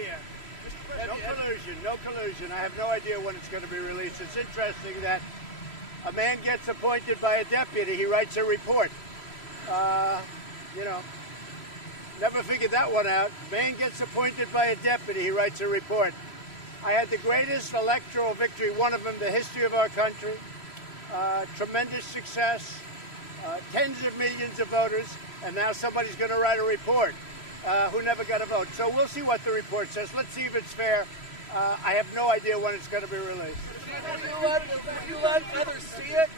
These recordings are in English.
idea. No collusion. I have no idea when it's going to be released. It's interesting that a man gets appointed by a deputy. He writes a report. You know, never figured that one out. Man gets appointed by a deputy. He writes a report. I had the greatest electoral victory, one of them in the history of our country. Tremendous success. Tens of millions of voters. And now somebody's going to write a report who never got a vote. So we'll see what the report says. Let's see if it's fair. I have no idea when it's going to be released. Would you let others see it?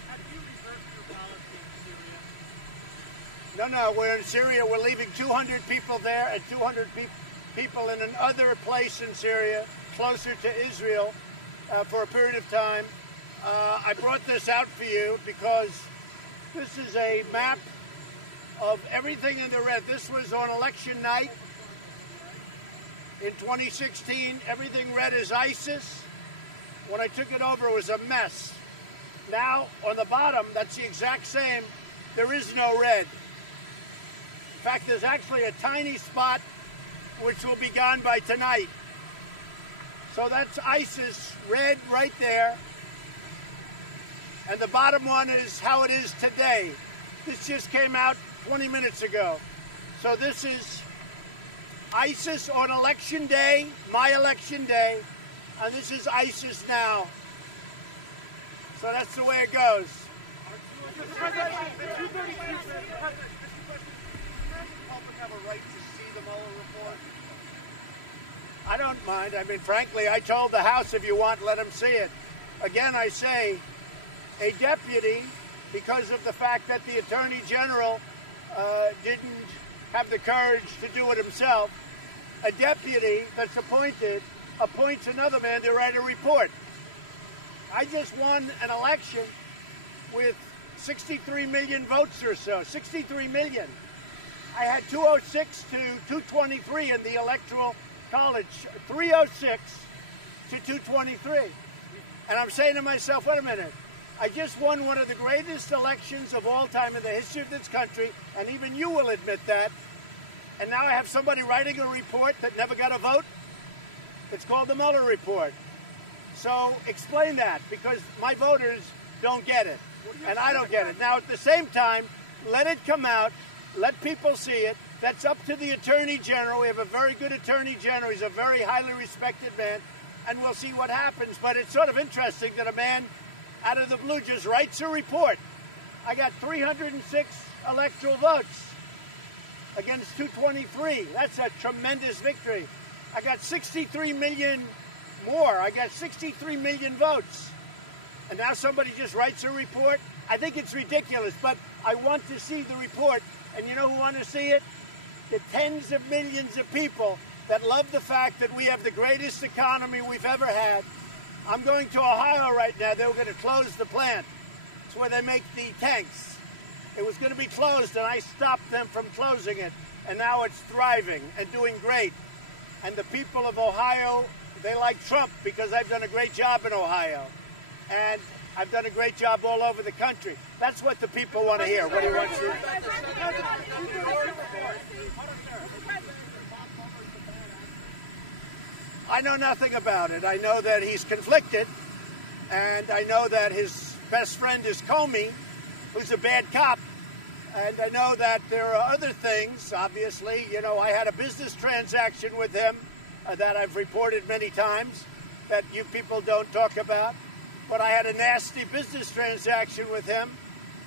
No, we're in Syria. We're leaving 200 people there and 200 people in another place in Syria, closer to Israel, for a period of time. I brought this out for you because this is a map of everything in the red. This was on election night in 2016. Everything red is ISIS. When I took it over, it was a mess. Now, on the bottom, that's the exact same. There is no red. In fact, there's actually a tiny spot which will be gone by tonight. So that's ISIS, red right there. And the bottom one is how it is today. This just came out 20 minutes ago. So this is ISIS on election day, my election day, and this is ISIS now. So that's the way it goes. Have a right to see the Mueller report? I don't mind. I mean, frankly, I told the House, if you want, let them see it. Again, I say, a deputy, because of the fact that the Attorney General didn't have the courage to do it himself, a deputy that's appointed appoints another man to write a report. I just won an election with 63 million votes or so, 63 million. I had 206 to 223 in the Electoral College, 306 to 223. And I'm saying to myself, wait a minute, I just won one of the greatest elections of all time in the history of this country, and even you will admit that. And now I have somebody writing a report that never got a vote? It's called the Mueller report. So explain that, because my voters don't get it, and I don't get it. Now, at the same time, let it come out. Let people see it. That's up to the Attorney General. We have a very good Attorney General. He's a very highly respected man, and we'll see what happens. But it's sort of interesting that a man out of the blue just writes a report. I got 306 electoral votes against 223. That's a tremendous victory. I got 63 million more. I got 63 million votes. And now somebody just writes a report. I think it's ridiculous, but I want to see the report. And you know who want to see it? The tens of millions of people that love the fact that we have the greatest economy we've ever had. I'm going to Ohio right now. They were going to close the plant. It's where they make the tanks. It was going to be closed, and I stopped them from closing it. And now it's thriving and doing great. And the people of Ohio, they like Trump because I've done a great job in Ohio. And I've done a great job all over the country. That's what the people want to hear. What do you want to hear? I know nothing about it. I know that he's conflicted, and I know that his best friend is Comey, who's a bad cop. And I know that there are other things, obviously. You know, I had a business transaction with him that I've reported many times that you people don't talk about. But I had a nasty business transaction with him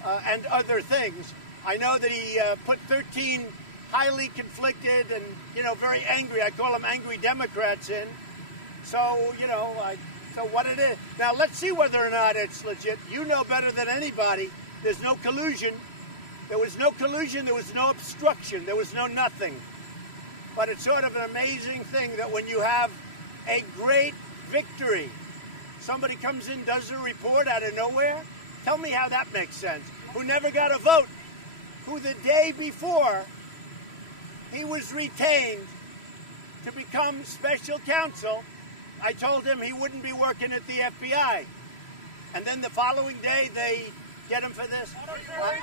and other things. I know that he put 13 highly conflicted and, you know, very angry, I call them angry Democrats in. So, you know, so what it is. Now, let's see whether or not it's legit. You know better than anybody. There's no collusion. There was no collusion. There was no obstruction. There was no nothing. But it's sort of an amazing thing that when you have a great victory, somebody comes in, does a report out of nowhere. Tell me how that makes sense. Who never got a vote. Who the day before, he was retained to become special counsel. I told him he wouldn't be working at the FBI. And then the following day, they get him for this?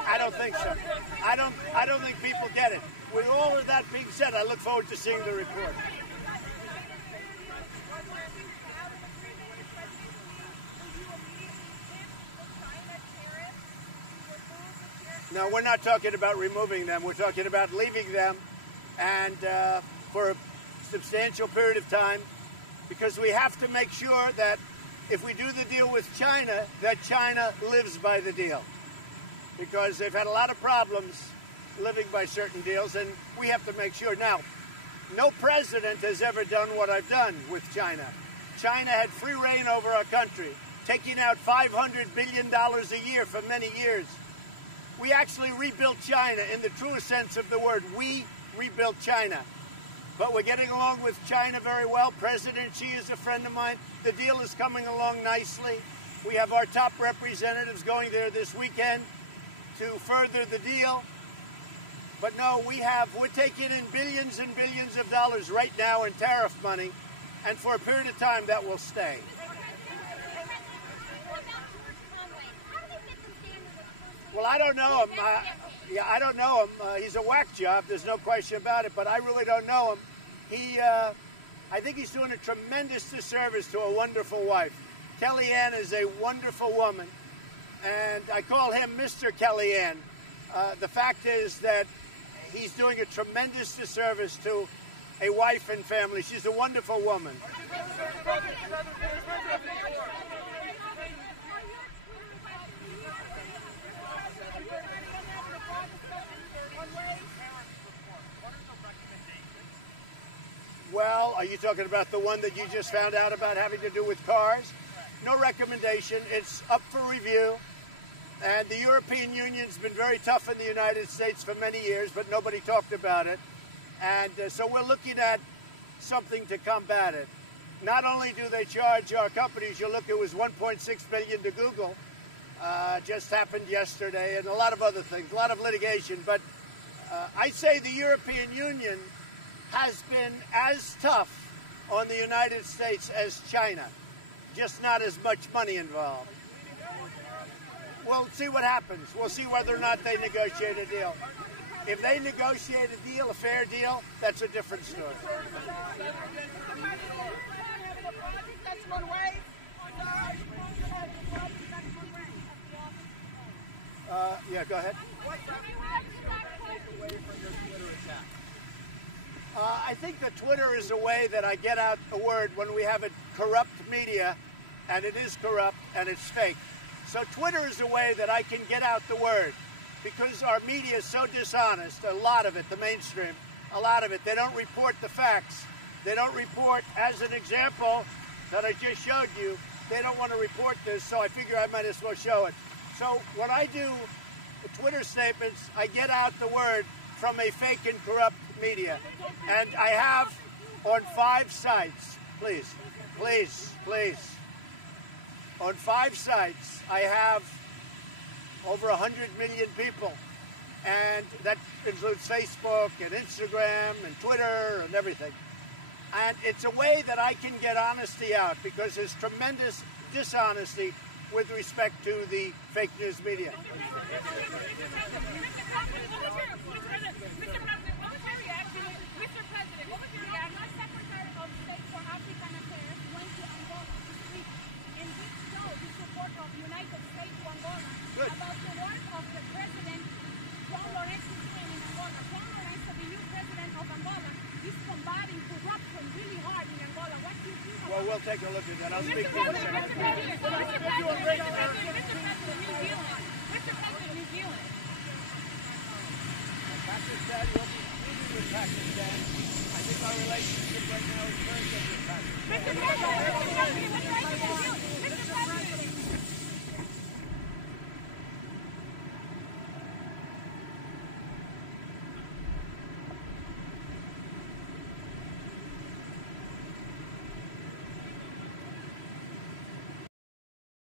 I don't think so. I don't think people get it. With all of that being said, I look forward to seeing the report. No, we're not talking about removing them. We're talking about leaving them, and for a substantial period of time, because we have to make sure that if we do the deal with China, that China lives by the deal. Because they've had a lot of problems living by certain deals, and we have to make sure. Now, no president has ever done what I've done with China. China had free reign over our country, taking out $500 billion a year for many years. We actually rebuilt China in the truest sense of the word. We rebuilt China. But we're getting along with China very well. President Xi is a friend of mine. The deal is coming along nicely. We have our top representatives going there this weekend to further the deal. But no, we're taking in billions and billions of dollars right now in tariff money, and for a period of time that will stay. Well, I don't know him. I don't know him. He's a whack job. There's no question about it. But I really don't know him. I think he's doing a tremendous disservice to a wonderful wife. Kellyanne is a wonderful woman, and I call him Mr. Kellyanne. The fact is that he's doing a tremendous disservice to a wife and family. She's a wonderful woman. Well, are you talking about the one that you just found out about having to do with cars? No recommendation. It's up for review. And the European Union's been very tough in the United States for many years, but nobody talked about it. And so we're looking at something to combat it. Not only do they charge our companies, you look, it was $1.6 billion to Google, just happened yesterday, and a lot of other things, a lot of litigation. But I say the European Union has been as tough on the United States as China, just not as much money involved. We'll see what happens. We'll see whether or not they negotiate a deal. If they negotiate a deal, a fair deal, that's a different story. Yeah, go ahead. I think that Twitter is a way that I get out a word when we have a corrupt media, and it is corrupt and it's fake. So Twitter is a way that I can get out the word, because our media is so dishonest, a lot of it, the mainstream, a lot of it. They don't report the facts. They don't report, as an example that I just showed you, they don't want to report this, so I figure I might as well show it. So when I do the Twitter statements, I get out the word from a fake and corrupt media. And I have on 5 sites, please, on 5 sites, I have over 100 million people. And that includes Facebook and Instagram and Twitter and everything. And it's a way that I can get honesty out, because there's tremendous dishonesty with respect to the fake news media. About the work of the president, Juan Lorenzo, in Angola. Juan Lorenzo, the new president of Angola, is combating corruption really hard in Angola. What do you think about Well, we'll take a look at that. I'll speak to you in a second. Mr. President, New Zealand. Pakistan, we'll be meeting with Pakistan. I think our relationship right now is